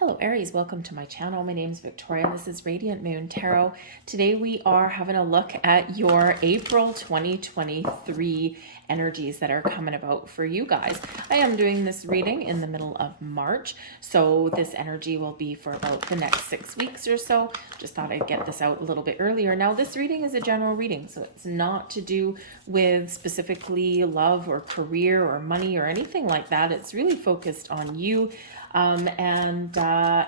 Hello Aries, welcome to my channel. My name is Victoria. This is Radiant Moon Tarot. Today we are having a look at your April 2023 energies that are coming about for you guys. I am doing this reading in the middle of March, so this energy will be for about the next 6 weeks or so. Just thought I'd get this out a little bit earlier. Now this reading is a general reading, so it's not to do with specifically love or career or money or anything like that. It's really focused on you and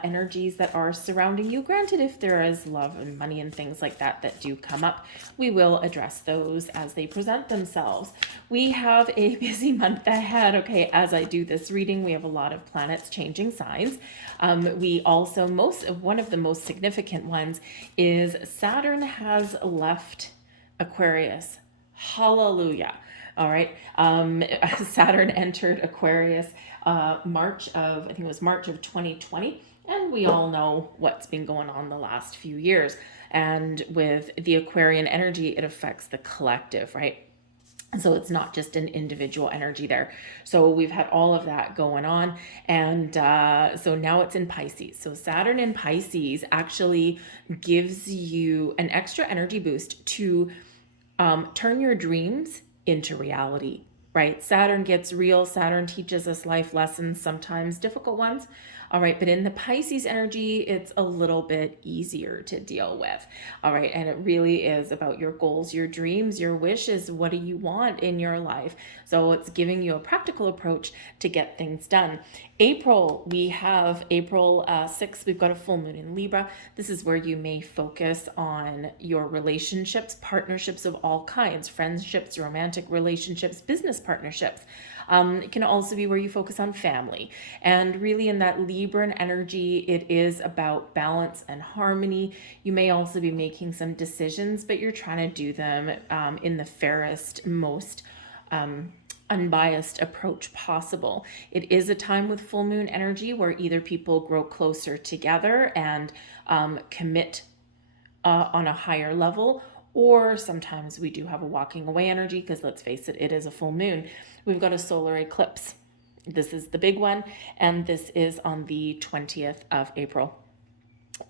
energies that are surrounding you. Granted, if there is love and money and things like that that do come up, we will address those as they present themselves. We have a busy month ahead. Okay, as I do this reading, we have a lot of planets changing signs. We also, one of the most significant ones is Saturn has left Aquarius. Hallelujah. All right. Saturn entered Aquarius March of 2020. And we all know what's been going on the last few years. And with the Aquarian energy, it affects the collective, right? So it's not just an individual energy there. So we've had all of that going on. And so now it's in Pisces. So Saturn in Pisces actually gives you an extra energy boost to turn your dreams into reality, right? Saturn gets real. Saturn teaches us life lessons, sometimes difficult ones. All right, but in the Pisces energy, it's a little bit easier to deal with. All right, and it really is about your goals, your dreams, your wishes. What do you want in your life? So it's giving you a practical approach to get things done. April, we have April 6th, we've got a full moon in Libra. This is where you may focus on your relationships, partnerships of all kinds, friendships, romantic relationships, business partnerships. It can also be where you focus on family. And really in that Libran energy, it is about balance and harmony. You may also be making some decisions, but you're trying to do them in the fairest, most unbiased approach possible. It is a time with full moon energy where either people grow closer together and commit on a higher level, or sometimes we do have a walking away energy because let's face it, it is a full moon. We've got a solar eclipse. This is the big one, and this is on the 20th of April.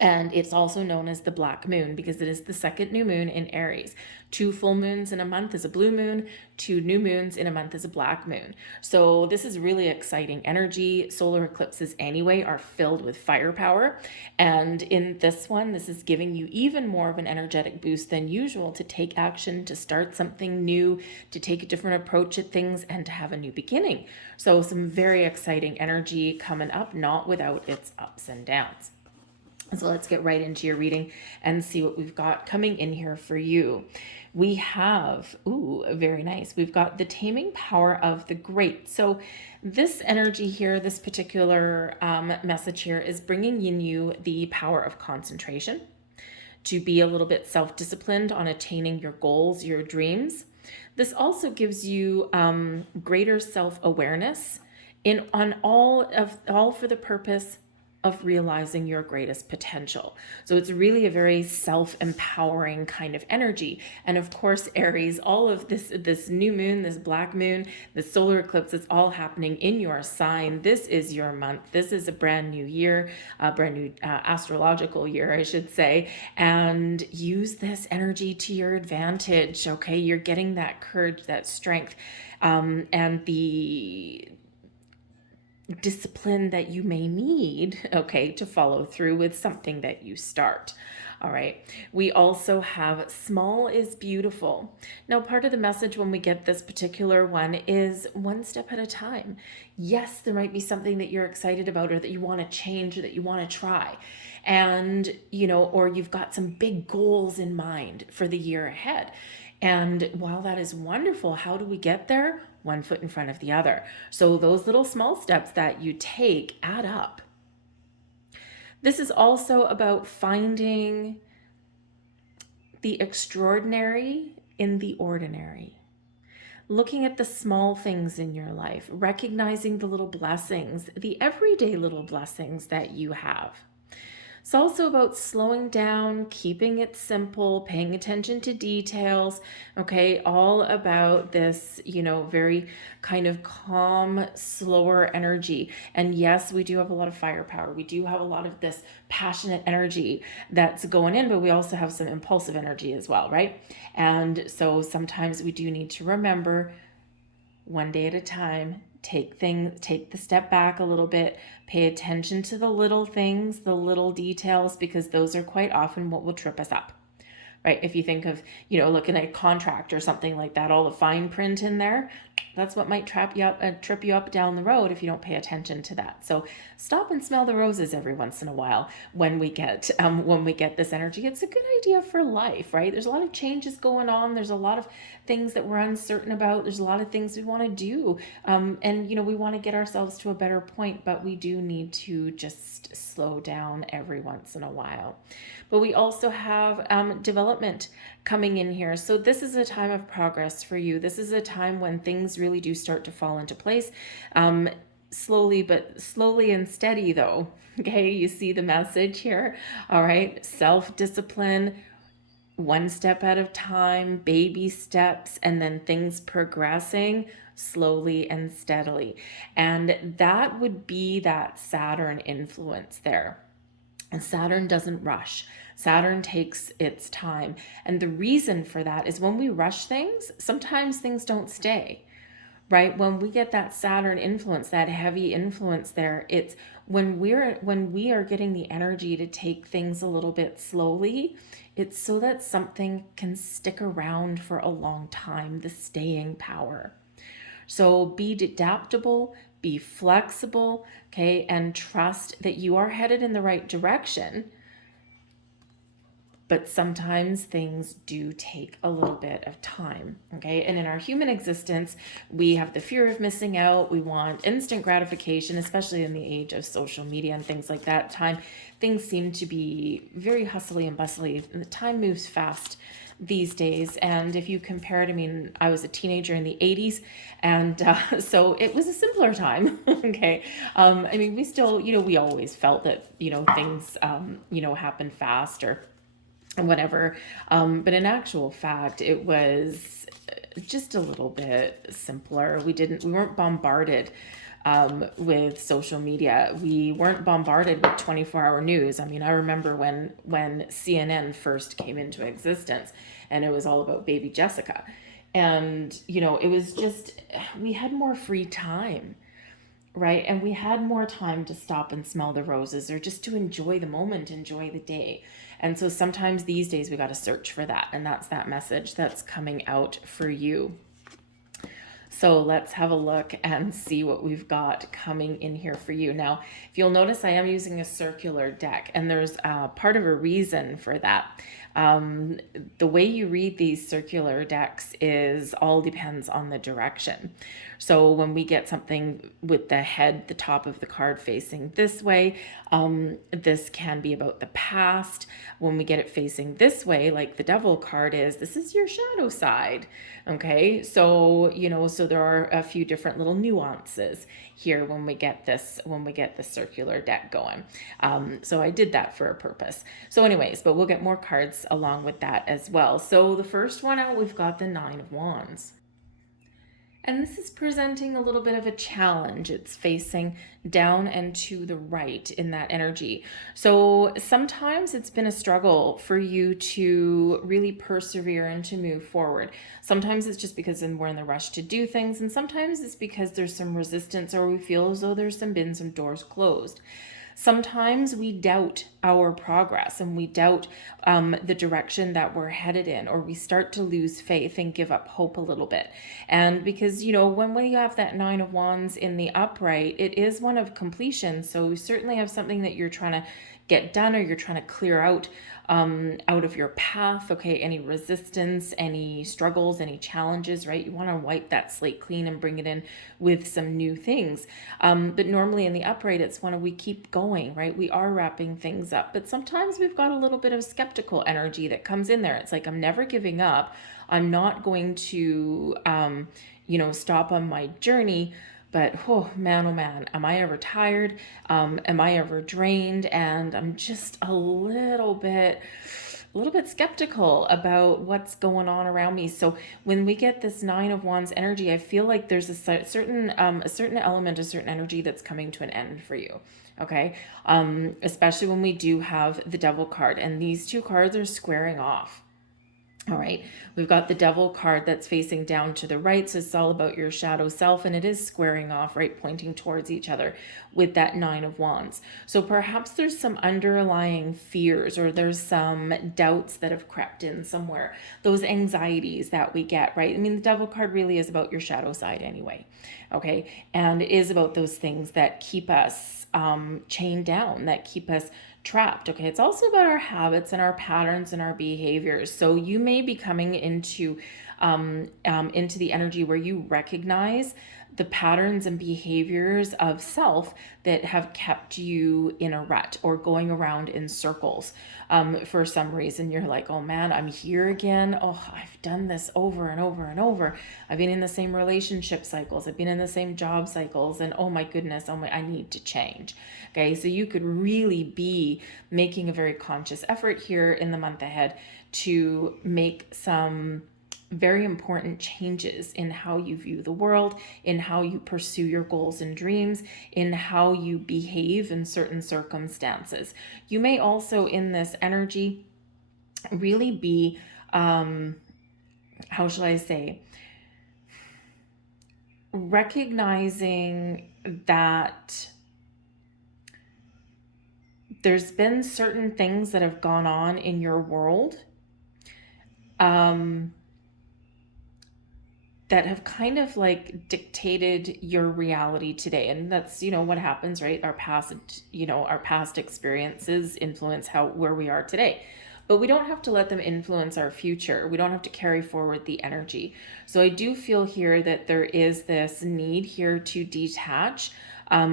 And it's also known as the black moon because it is the second new moon in Aries. 2 full moons in a month is a blue moon, 2 new moons in a month is a black moon. So this is really exciting energy. Solar eclipses anyway are filled with firepower. And in this one, this is giving you even more of an energetic boost than usual to take action, to start something new, to take a different approach at things, and to have a new beginning. So some very exciting energy coming up, not without its ups and downs. So let's get right into your reading and see what we've got coming in here for you. We have, very nice. We've got the taming power of the great. So this energy here, this particular message here is bringing in you the power of concentration, to be a little bit self-disciplined on attaining your goals, your dreams. This also gives you greater self-awareness on all for the purpose of realizing your greatest potential. So it's really a very self-empowering kind of energy. And of course, Aries, all of this new moon, this black moon, the solar eclipse, it's all happening in your sign. This is your month. This is a brand new year, a brand new astrological year, I should say. And use this energy to your advantage, okay? You're getting that courage, that strength, and the discipline that you may need, okay, to follow through with something that you start. All right. We also have small is beautiful. Now, part of the message when we get this particular one is one step at a time. Yes, there might be something that you're excited about or that you want to change or that you want to try. And, or you've got some big goals in mind for the year ahead. And while that is wonderful, how do we get there? One foot in front of the other. So those little small steps that you take add up. This is also about finding the extraordinary in the ordinary. Looking at the small things in your life, recognizing the little blessings, the everyday little blessings that you have. It's also about slowing down, keeping it simple, paying attention to details, okay? All about this, very kind of calm, slower energy. And yes, we do have a lot of firepower. We do have a lot of this passionate energy that's going in, but we also have some impulsive energy as well, right? And so sometimes we do need to remember, one day at a time, take the step back a little bit, pay attention to the little things, the little details, because those are quite often what will trip us up, right? If you think of, looking at a contract or something like that, all the fine print in there, that's what might trip you up down the road if you don't pay attention to that. So stop and smell the roses every once in a while when we get this energy. It's a good idea for life, right? There's a lot of changes going on. There's a lot of things that we're uncertain about. There's a lot of things we want to do, and we want to get ourselves to a better point, but we do need to just slow down every once in a while. But we also have development coming in here. So this is a time of progress for you. This is a time when things really do start to fall into place. Slowly and steady though. Okay, you see the message here. All right, self-discipline, one step at a time, baby steps, and then things progressing slowly and steadily. And that would be that Saturn influence there. And Saturn doesn't rush. Saturn takes its time. And the reason for that is when we rush things, sometimes things don't stay, right? When we get that Saturn influence, that heavy influence there, it's when we are getting the energy to take things a little bit slowly, it's so that something can stick around for a long time, the staying power. So be adaptable, be flexible, okay, and trust that you are headed in the right direction. But sometimes things do take a little bit of time, okay? And in our human existence, we have the fear of missing out. We want instant gratification, especially in the age of social media and things like that. Things seem to be very hustly and bustly, and the time moves fast these days. And if you compare it, I was a teenager in the 80s, and so it was a simpler time. Okay. We still, we always felt that, things, happen fast or whatever. But in actual fact, it was just a little bit simpler. We weren't bombarded with social media. We weren't bombarded with 24-hour news. I remember when CNN first came into existence, and it was all about baby Jessica. And, it was just, we had more free time, right? And we had more time to stop and smell the roses, or just to enjoy the moment, enjoy the day. And so sometimes these days we got to search for that. And that's that message that's coming out for you. So let's have a look and see what we've got coming in here for you. Now, if you'll notice, I am using a circular deck, and there's part of a reason for that. The way you read these circular decks is all depends on the direction. So when we get something with the top of the card facing this way, this can be about the past. When we get it facing this way, like the Devil card this is your shadow side. Okay, so so there are a few different little nuances here when we get the circular deck going. So I did that for a purpose. So anyways, but we'll get more cards along with that as well. So the first one out, we've got the Nine of Wands. And this is presenting a little bit of a challenge. It's facing down and to the right in that energy. So sometimes it's been a struggle for you to really persevere and to move forward. Sometimes it's just because we're in the rush to do things. And sometimes it's because there's some resistance, or we feel as though there's been some doors closed. Sometimes we doubt our progress, and we doubt the direction that we're headed in, or we start to lose faith and give up hope a little bit. And because, when we have that Nine of Wands in the upright, it is one of completion. So we certainly have something that you're trying to get done, or you're trying to clear out of your path. Okay, any resistance, any struggles, any challenges, right? You want to wipe that slate clean and bring it in with some new things. But normally in the upright, it's when we keep going, right? We are wrapping things up, but sometimes we've got a little bit of skeptical energy that comes in there. It's like, I'm never giving up. I'm not going to, stop on my journey. But oh man, am I ever tired? Am I ever drained? And I'm just a little bit skeptical about what's going on around me. So when we get this Nine of Wands energy, I feel like there's a certain element, a certain energy that's coming to an end for you. Okay, especially when we do have the Devil card, and these two cards are squaring off. All right, we've got the Devil card that's facing down to the right, so it's all about your shadow self, and it is squaring off, right, pointing towards each other with that Nine of Wands. So perhaps there's some underlying fears, or there's some doubts that have crept in somewhere, those anxieties that we get, right? I mean, the Devil card really is about your shadow side anyway, okay? And it is about those things that keep us chained down, that keep us trapped. Okay, it's also about our habits and our patterns and our behaviors. So you may be coming into the energy where you recognize the patterns and behaviors of self that have kept you in a rut or going around in circles. For some reason, you're like, oh man, I'm here again. Oh, I've done this over and over and over. I've been in the same relationship cycles. I've been in the same job cycles. And oh my goodness, I need to change. Okay, so you could really be making a very conscious effort here in the month ahead to make some very important changes in how you view the world, in how you pursue your goals and dreams, in how you behave in certain circumstances. You may also, in this energy, really be, how shall I say, recognizing that there's been certain things that have gone on in your world that have kind of like dictated your reality today. And that's, what happens, right? Our past experiences influence where we are today. But we don't have to let them influence our future. We don't have to carry forward the energy. So I do feel here that there is this need here to detach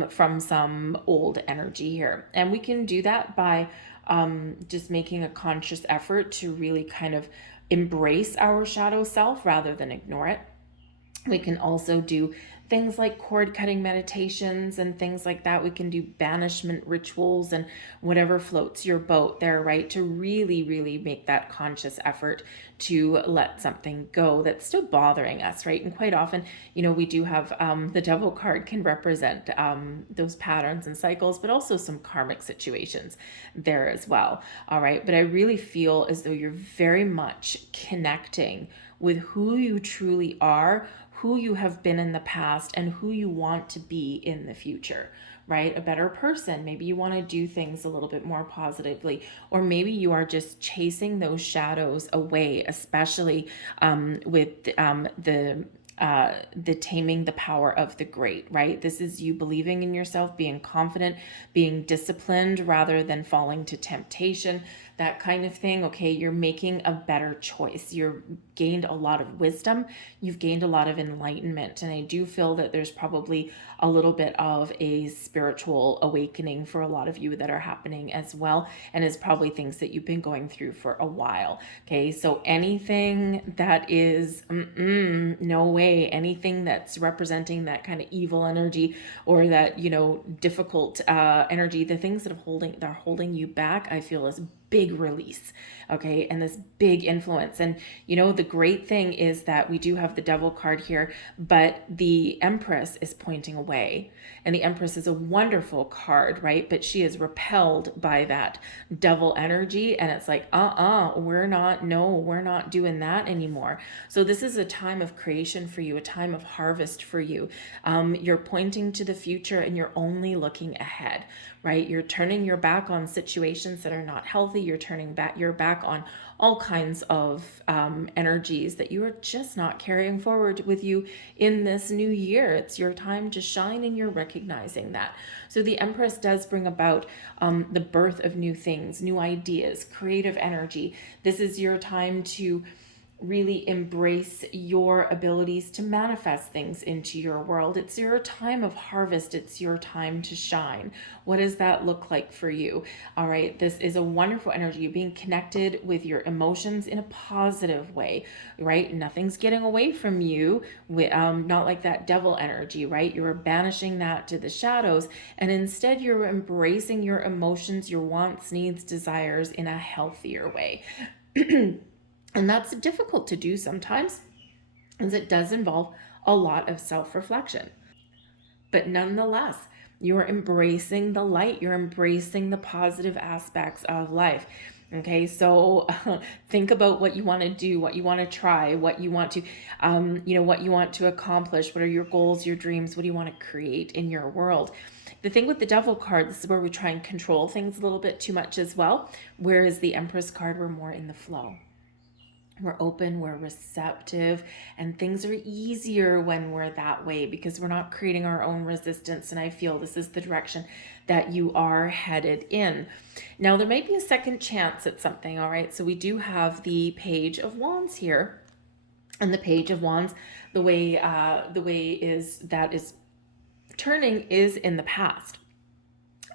from some old energy here. And we can do that by just making a conscious effort to really kind of embrace our shadow self rather than ignore it. We can also do things like cord cutting meditations and things like that. We can do banishment rituals and whatever floats your boat there, right? To really, really make that conscious effort to let something go that's still bothering us, right? And quite often, we do have the Devil card can represent those patterns and cycles, but also some karmic situations there as well. All right. But I really feel as though you're very much connecting with who you truly are, who you have been in the past, and who you want to be in the future, right? A better person. Maybe you want to do things a little bit more positively, or maybe you are just chasing those shadows away, especially with the taming the power of the great, right? This is you believing in yourself, being confident, being disciplined rather than falling to temptation, that kind of thing. Okay, you're making a better choice. You've gained a lot of wisdom. You've gained a lot of enlightenment. And I do feel that there's probably a little bit of a spiritual awakening for a lot of you that are happening as well. And it's probably things that you've been going through for a while. Okay, so anything that is, no way, anything that's representing that kind of evil energy or that, difficult energy, the things that are holding you back, I feel is big release, okay, and this big influence. And the great thing is that we do have the Devil card here, but the Empress is pointing away, and the Empress is a wonderful card, right? But she is repelled by that Devil energy, and it's like, we're not doing that anymore. So this is a time of creation for you, a time of harvest for you. You're pointing to the future, and you're only looking ahead, right? You're turning your back on situations that are not healthy. You're turning your back on all kinds of energies that you are just not carrying forward with you in this new year. It's your time to shine, and you're recognizing that. So the Empress does bring about the birth of new things, new ideas, creative energy. This is your time to really embrace your abilities to manifest things into your world. It's your time of harvest. It's your time to shine. What does that look like for you? All right. This is a wonderful energy, being connected with your emotions in a positive way, right? Nothing's getting away from you. Not like that devil energy, right? You're banishing that to the shadows, and instead you're embracing your emotions, your wants, needs, desires in a healthier way. And that's difficult to do sometimes, as it does involve a lot of self-reflection. But nonetheless, you're embracing the light, you're embracing the positive aspects of life. Okay, so think about what you want to do, what you want to try, what you want to, what you want to accomplish. What are your goals, your dreams? What do you want to create in your world? The thing with the Devil card, this is where we try and control things a little bit too much as well. Whereas the Empress card, we're more in the flow. We're open, we're receptive, and things are easier when we're that way because we're not creating our own resistance. And I feel this is the direction that you are headed in. Now, there might be a second chance at something, all right? So we do have the Page of Wands here. And the Page of Wands, the way is that is turning is in the past.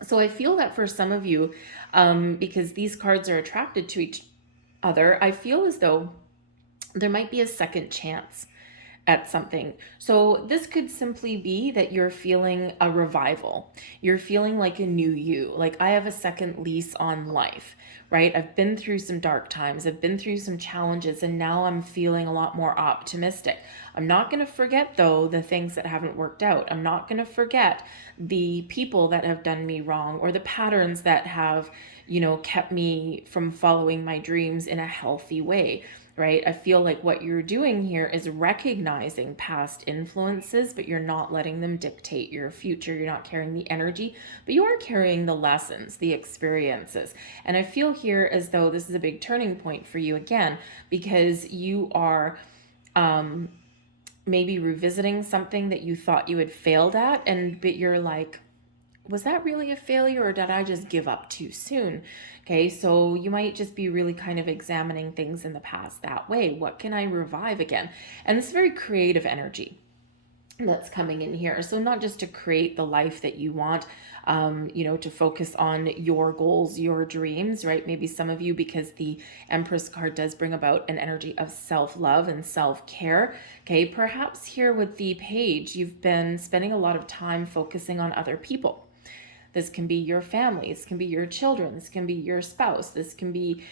So I feel that for some of you, because these cards are attracted to each other, I feel as though there might be a second chance at something. So this could simply be that you're feeling a revival. You're feeling like a new you. Like, I have a second lease on life, right? I've been through some dark times. I've been through some challenges, and now I'm feeling a lot more optimistic. I'm not going to forget, though, the things that haven't worked out. I'm not going to forget the people that have done me wrong, or the patterns that have, kept me from following my dreams in a healthy way. Right? I feel like what you're doing here is recognizing past influences, but you're not letting them dictate your future. You're not carrying the energy, but you are carrying the lessons, the experiences. And I feel here as though this is a big turning point for you again, because you are maybe revisiting something that you thought you had failed at, but you're like, was that really a failure, or did I just give up too soon? Okay, so you might just be really kind of examining things in the past that way. What can I revive again? And it's very creative energy that's coming in here. So not just to create the life that you want, to focus on your goals, your dreams, right? Maybe some of you, because the Empress card does bring about an energy of self-love and self-care. Okay, perhaps here with the Page, you've been spending a lot of time focusing on other people. This can be your family. This can be your children. This can be your spouse. This can be,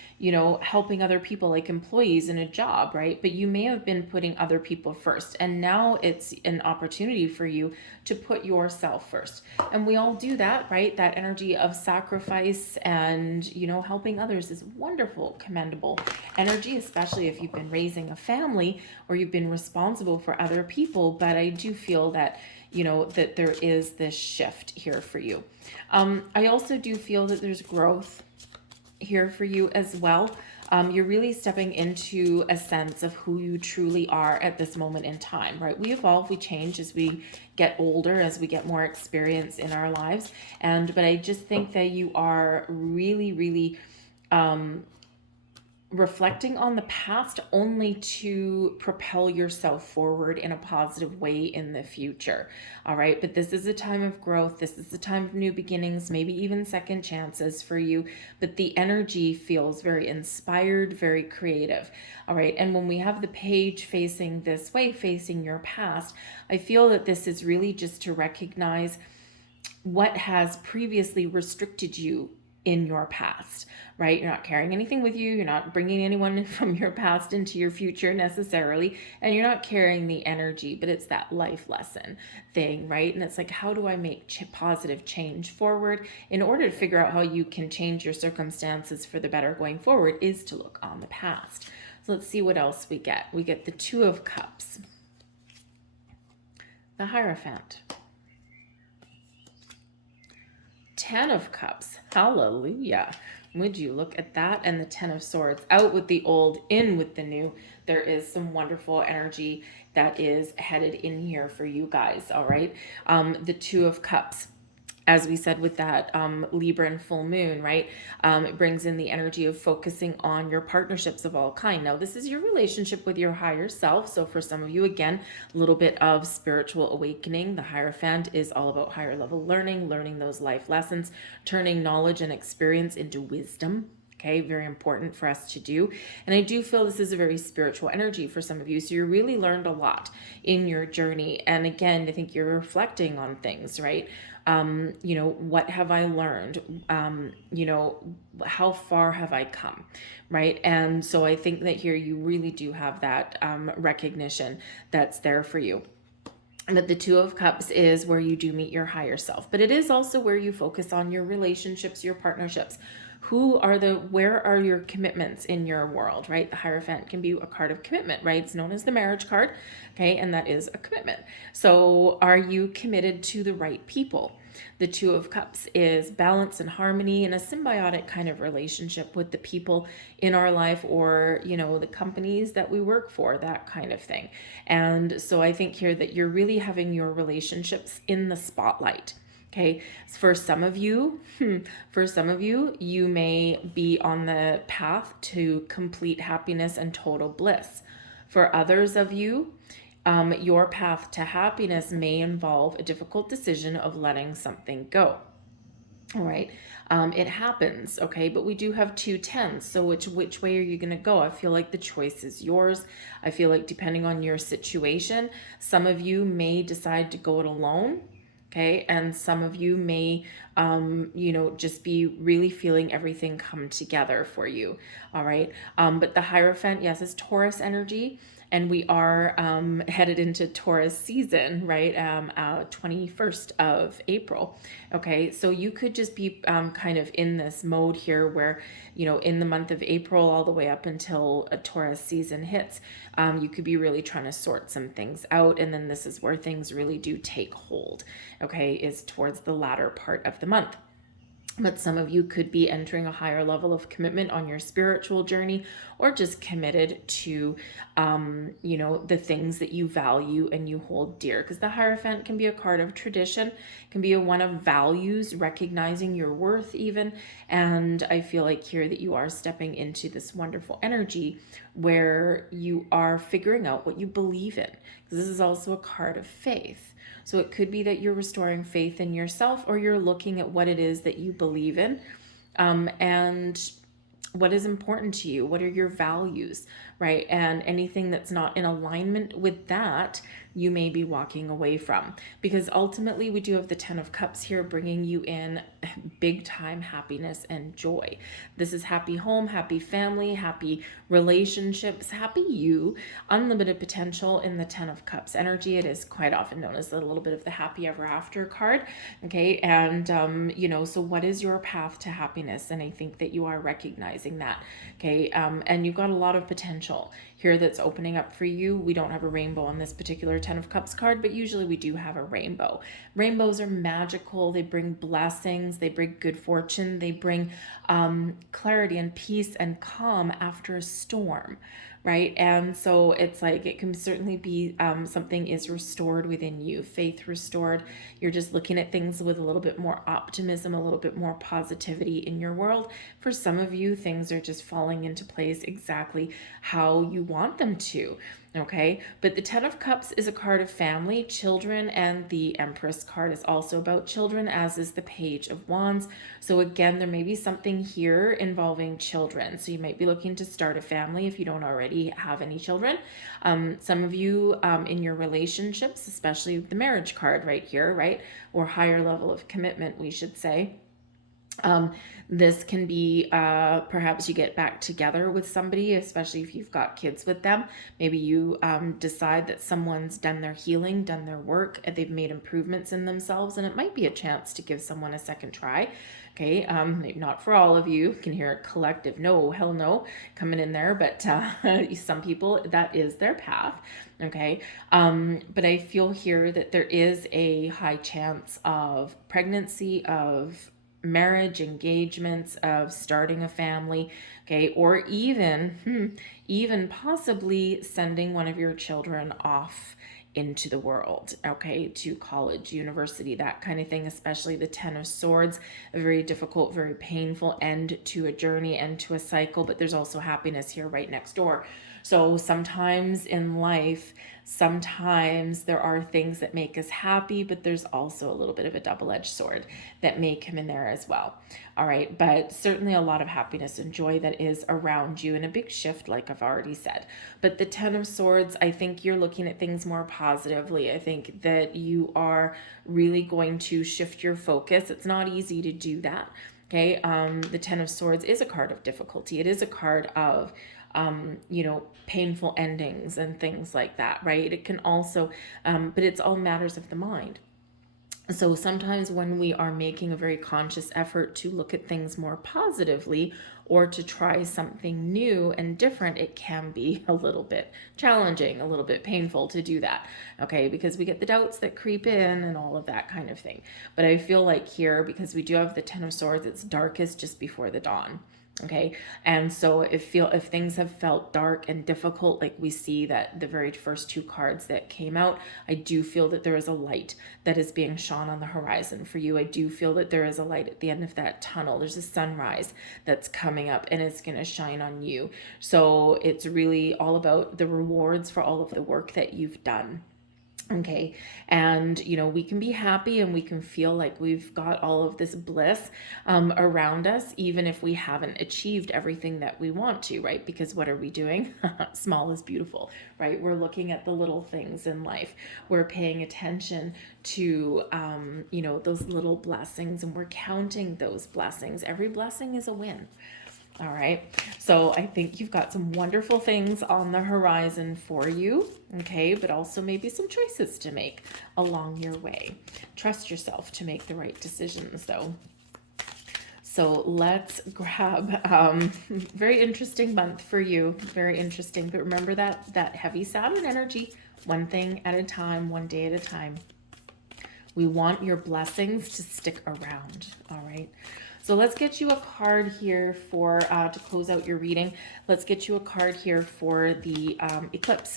helping other people, like employees in a job, right? But you may have been putting other people first. And now it's an opportunity for you to put yourself first. And we all do that, right? That energy of sacrifice and, helping others is wonderful, commendable energy, especially if you've been raising a family or you've been responsible for other people. But I do feel that, that there is this shift here for you. I also do feel that there's growth here for you as well. You're really stepping into a sense of who you truly are at this moment in time, right? We evolve, we change as we get older, as we get more experience in our lives. But I just think that you are really, really, reflecting on the past only to propel yourself forward in a positive way in the future. All right. But this is a time of growth. This is a time of new beginnings, maybe even second chances for you. But the energy feels very inspired, very creative. All right. And when we have the Page facing this way, facing your past, I feel that this is really just to recognize what has previously restricted you in your past, right? You're not carrying anything with you. You're not bringing anyone from your past into your future necessarily, and you're not carrying the energy, but it's that life lesson thing, right? And it's like, how do I make positive change forward? In order to figure out how you can change your circumstances for the better going forward is to look on the past. So let's see what else we get. We get the Two of Cups, the Hierophant, Ten of Cups. Hallelujah. Would you look at that? And the Ten of Swords. Out with the old, in with the new. There is some wonderful energy that is headed in here for you guys. All right. The Two of Cups. as we said with that Libra and full moon, right? It brings in the energy of focusing on your partnerships of all kind. Now, this is your relationship with your higher self. So for some of you, again, a little bit of spiritual awakening. The Hierophant is all about higher level learning those life lessons, turning knowledge and experience into wisdom. Okay, very important for us to do. And I do feel this is a very spiritual energy for some of you. So you really learned a lot in your journey. And again, I think you're reflecting on things, right? What have I learned? How far have I come, right? And so I think that here you really do have that recognition that's there for you. But the Two of Cups is where you do meet your higher self, but it is also where you focus on your relationships, your partnerships. Where are your commitments in your world, right? The Hierophant can be a card of commitment, right? It's known as the marriage card, okay? And that is a commitment. So are you committed to the right people? The Two of Cups is balance and harmony and a symbiotic kind of relationship with the people in our life, or, the companies that we work for, that kind of thing. And so I think here that you're really having your relationships in the spotlight. Okay, for some of you, you may be on the path to complete happiness and total bliss. For others of you, your path to happiness may involve a difficult decision of letting something go. All right, it happens, okay, but we do have 2 10s. So which way are you going to go? I feel like the choice is yours. I feel like depending on your situation, some of you may decide to go it alone. Okay, and some of you may, just be really feeling everything come together for you. All right, but the Hierophant, yes, is Taurus energy, and we are headed into Taurus season, right? 21st of April. Okay, so you could just be kind of in this mode here where, in the month of April all the way up until a Taurus season hits, you could be really trying to sort some things out. And then this is where things really do take hold, okay, is towards the latter part of the month. But some of you could be entering a higher level of commitment on your spiritual journey, or just committed to, the things that you value and you hold dear. Because the Hierophant can be a card of tradition, can be one of values, recognizing your worth even. And I feel like here that you are stepping into this wonderful energy where you are figuring out what you believe in. Because this is also a card of faith. So it could be that you're restoring faith in yourself, or you're looking at what it is that you believe in, and what is important to you. What are your values, right? And anything that's not in alignment with that, you may be walking away from. Because ultimately, we do have the 10 of Cups here bringing you in big time happiness and joy. This is happy home, happy family, happy relationships, happy you, unlimited potential in the 10 of Cups energy. It is quite often known as a little bit of the happy ever after card. Okay, and so what is your path to happiness? And I think that you are recognizing that. Okay, and you've got a lot of potential here that's opening up for you. We don't have a rainbow on this particular 10 of Cups card, but usually we do have a rainbow. Rainbows are magical. They bring blessings. They bring good fortune. They bring clarity and peace and calm after a storm, right? And so it's like it can certainly be something is restored within you, faith restored. You're just looking at things with a little bit more optimism, a little bit more positivity in your world. For some of you, things are just falling into place exactly how you want them to. Okay, but the 10 of Cups is a card of family, children, and the Empress card is also about children, as is the Page of Wands. So again, there may be something here involving children. So you might be looking to start a family if you don't already have any children. Some of you in your relationships, especially the marriage card right here, right, or higher level of commitment, we should say. This can be perhaps you get back together with somebody, especially if you've got kids with them. Maybe you decide that someone's done their healing, done their work, and they've made improvements in themselves, and it might be a chance to give someone a second try. Okay, not for all of you. You can hear a collective no, hell no coming in there, but some people, that is their path. Okay, but I feel here that there is a high chance of pregnancy, of marriage, engagements, of starting a family, okay, or even possibly sending one of your children off into the world, okay, to college, university, that kind of thing, especially the Ten of Swords, a very difficult, very painful end to a journey, end to a cycle, but there's also happiness here right next door. So sometimes in life, sometimes there are things that make us happy, but there's also a little bit of a double-edged sword that may come in there as well. All right, but certainly a lot of happiness and joy that is around you, and a big shift, like I've already said. But the Ten of Swords, I think you're looking at things more positively. I think that you are really going to shift your focus. It's not easy to do that. Okay, the Ten of Swords is a card of difficulty. It is a card of painful endings and things like that, right? It can also, but it's all matters of the mind. So sometimes when we are making a very conscious effort to look at things more positively or to try something new and different, it can be a little bit challenging, a little bit painful to do that, okay? Because we get the doubts that creep in and all of that kind of thing. But I feel like here, because we do have the Ten of Swords, it's darkest just before the dawn. Okay, and so if things have felt dark and difficult, like we see that the very first two cards that came out, I do feel that there is a light that is being shone on the horizon for you. I do feel that there is a light at the end of that tunnel. There's a sunrise that's coming up and it's going to shine on you. So it's really all about the rewards for all of the work that you've done. Okay, and we can be happy and we can feel like we've got all of this bliss around us, even if we haven't achieved everything that we want to, right? Because what are we doing? Small is beautiful, right? We're looking at the little things in life. We're paying attention to, those little blessings, and we're counting those blessings. Every blessing is a win. All right, so I think you've got some wonderful things on the horizon for you, okay, but also maybe some choices to make along your way. Trust yourself to make the right decisions, though. So let's grab, very interesting month for you, very interesting, but remember that heavy Saturn energy, one thing at a time, one day at a time. We want your blessings to stick around, all right? So let's get you a card here for, to close out your reading, let's get you a card here for the eclipse,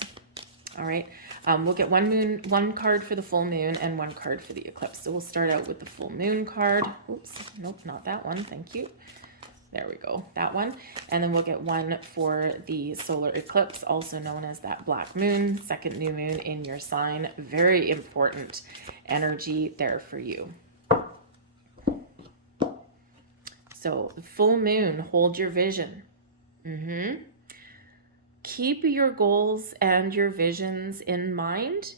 all right? We'll get one card for the full moon and one card for the eclipse. So we'll start out with the full moon card. Oops, nope, not that one, thank you. There we go, that one. And then we'll get one for the solar eclipse, also known as that black moon, second new moon in your sign. Very important energy there for you. So full moon, hold your vision. Keep your goals and your visions in mind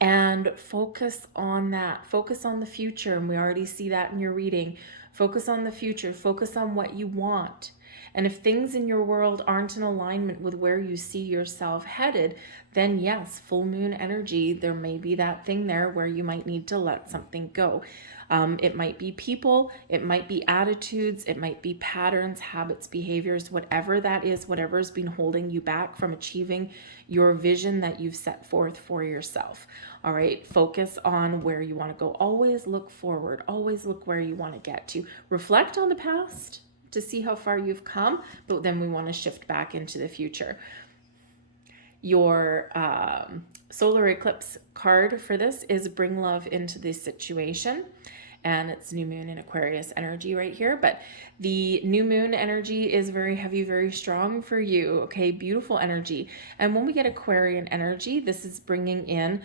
and focus on that. Focus on the future. And we already see that in your reading. Focus on the future. Focus on what you want. And if things in your world aren't in alignment with where you see yourself headed, then yes, full moon energy, there may be that thing there where you might need to let something go. It might be people, it might be attitudes, it might be patterns, habits, behaviors, whatever that is, whatever's been holding you back from achieving your vision that you've set forth for yourself. All right, focus on where you want to go. Always look forward, always look where you want to get to. Reflect on the past to see how far you've come, but then we want to shift back into the future. Your solar eclipse card for this is bring love into the situation. And it's new moon in Aquarius energy right here, but the new moon energy is very heavy, very strong for you. Okay, beautiful energy. And when we get Aquarian energy, this is bringing in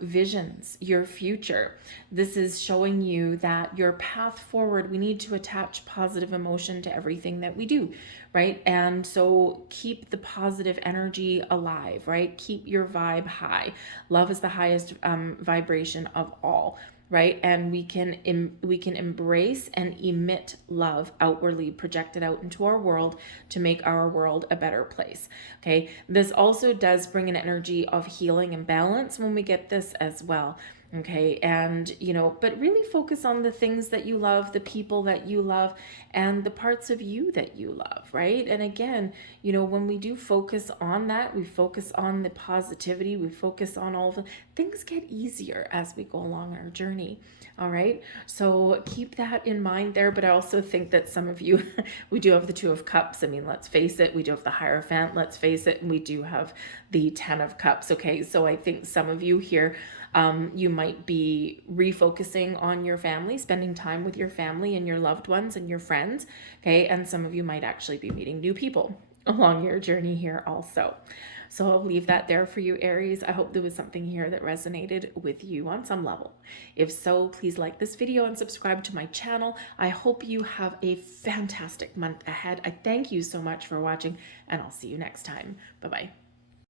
visions, your future. This is showing you that your path forward, we need to attach positive emotion to everything that we do, right? And so keep the positive energy alive, right? Keep your vibe high. Love is the highest vibration of all. Right? And we can embrace and emit love outwardly, project it out into our world to make our world a better place. Okay. This also does bring an energy of healing and balance when we get this as well. Okay. And, but really focus on the things that you love, the people that you love, and the parts of you that you love, right? And again, when we do focus on that, we focus on the positivity, we focus on all the things get easier as we go along our journey. All right. So keep that in mind there. But I also think that some of you, we do have the Two of Cups. I mean, let's face it, we do have the Hierophant, let's face it, and we do have the Ten of Cups. Okay. So I think some of you here, you might be refocusing on your family, spending time with your family and your loved ones and your friends. Okay. And some of you might actually be meeting new people along your journey here also. So I'll leave that there for you, Aries. I hope there was something here that resonated with you on some level. If so, please like this video and subscribe to my channel. I hope you have a fantastic month ahead. I thank you so much for watching, and I'll see you next time. Bye-bye.